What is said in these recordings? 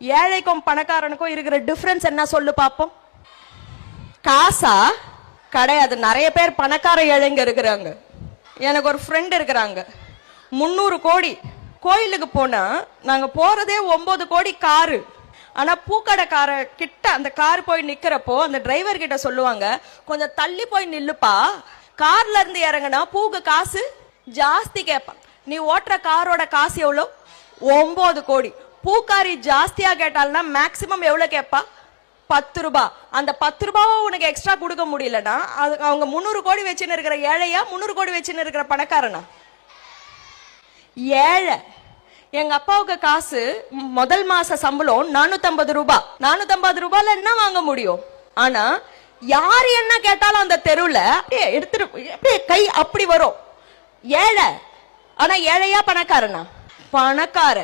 ஏழைக்கும் பணக்காரனுக்கும் இருக்கிற டிஃபரன்ஸ் என்ன சொல்லு பாப்போம். காசா கிடையாது. நிறைய பேர் பணக்கார ஏழைங்க இருக்கிறாங்க. எனக்கு ஒரு ஃப்ரெண்ட் இருக்கிறாங்க, 300 கோடி. கோயிலுக்கு போனா நாங்க போறதே 9 கோடி காரு. ஆனா பூக்கடைக்கார கிட்ட அந்த கார் போய் நிக்கிறப்போ அந்த டிரைவர் கிட்ட சொல்லுவாங்க, கொஞ்சம் தள்ளி போய் நில்லுப்பா, கார்ல இருந்து இறங்கினா பூக்கு காசு ஜாஸ்தி கேட்பான். நீ ஓட்டுற காரோட காசு எவ்வளோ? 9 கோடி. பூக்காரி ஜாஸ்தியா கேட்டால்னா மேக்சிமம் எவ்வளவு கேட்பா? 10 ரூபாய். அந்த 10 ரூபாவை உனக்கு எக்ஸ்ட்ரா கொடுக்க முடியலன்னா அது அவங்க 300 கோடி வச்சுன்னு இருக்கிற ஏழையா 300 கோடி வச்சுன்னு இருக்கிற பணக்காரனா? ஏழை. எங்க அப்பாவுக்கு காசு முதல் மாச சம்பளம் 450 ரூபாய். 450 ரூபாய்ல என்ன வாங்க முடியும்? ஆனா யாரு என்ன கேட்டாலும் அந்த தெருவுல எடுத்துட்டு கை அப்படி வரும். ஏழை. ஆனா ஏழையா பணக்காரனா? பணக்கார.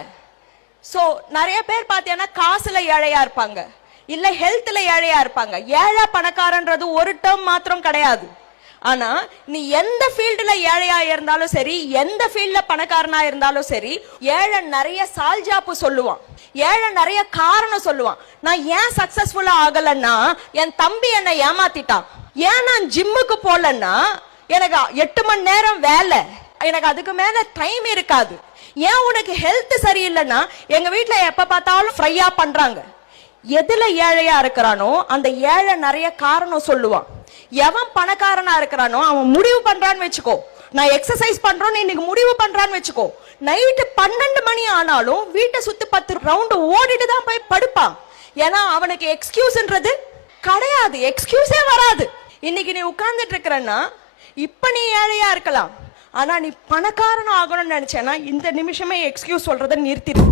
சோ நிறைய பேர் பாத்தீங்கன்னா காசுல ஏழையா இருப்பாங்க, இல்ல ஹெல்த்ல ஏழையா இருப்பாங்க. ஏழை பணக்காரன்றது ஒரு டேர்ம் மாத்திரம் கிடையாது. ஆனா நீ எந்த ஃபீல்டுல ஏழையா இருந்தாலும் சரி, எந்த ஃபீல்ட்ல பணக்காரனா இருந்தாலும் சரி, ஏழை நிறைய சால்ஜாப்பு சொல்லுவான், ஏழை நிறைய காரணம் சொல்லுவான். நான் ஏன் சக்சஸ்ஃபுல்லா ஆகலன்னா என் தம்பி என்னை ஏமாத்திட்டான். ஏன் நான் ஜிம்முக்கு போலன்னா எனக்கு 8 மணி நேரம் வேலை, எனக்கு அதுக்கு மேல டைம் இருக்காது. ஏன் உனக்கு ஹெல்த் சரியில்லைன்னா எங்க வீட்டுல எப்ப பார்த்தாலும் ஃப்ரையா பண்றாங்க. எதுல ஏழையா இருக்கிறானோ அந்த ஏழை நிறைய காரணம் சொல்லுவான். எவன் பணக்காரனா இருக்கிறானோ அவன் முடிவு பண்றான்னு வச்சுக்கோ, நான் எக்ஸசைஸ் பண்றோன்னு இன்னைக்கு முடிவு பண்றான்னு வச்சுக்கோ, நைட்டு 12 மணி ஆனாலும் வீட்டை சுத்தி 10 ரவுண்டு ஓடிட்டு தான் போய் படுப்பான். ஏன்னா அவனுக்கு எக்ஸ்கியூஸ்ன்றது கிடையாது, எக்ஸ்கியூஸே வராது. இன்னைக்கு நீ உட்கார்ந்துட்டு இருக்கிறன்னா இப்ப நீ ஏழையா இருக்கலாம், ஆனா நீ பணக்காரன் ஆகணும்னு நினைச்சேன்னா இந்த நிமிஷமே எக்ஸ்கியூஸ் சொல்றதை நிறுத்திடு.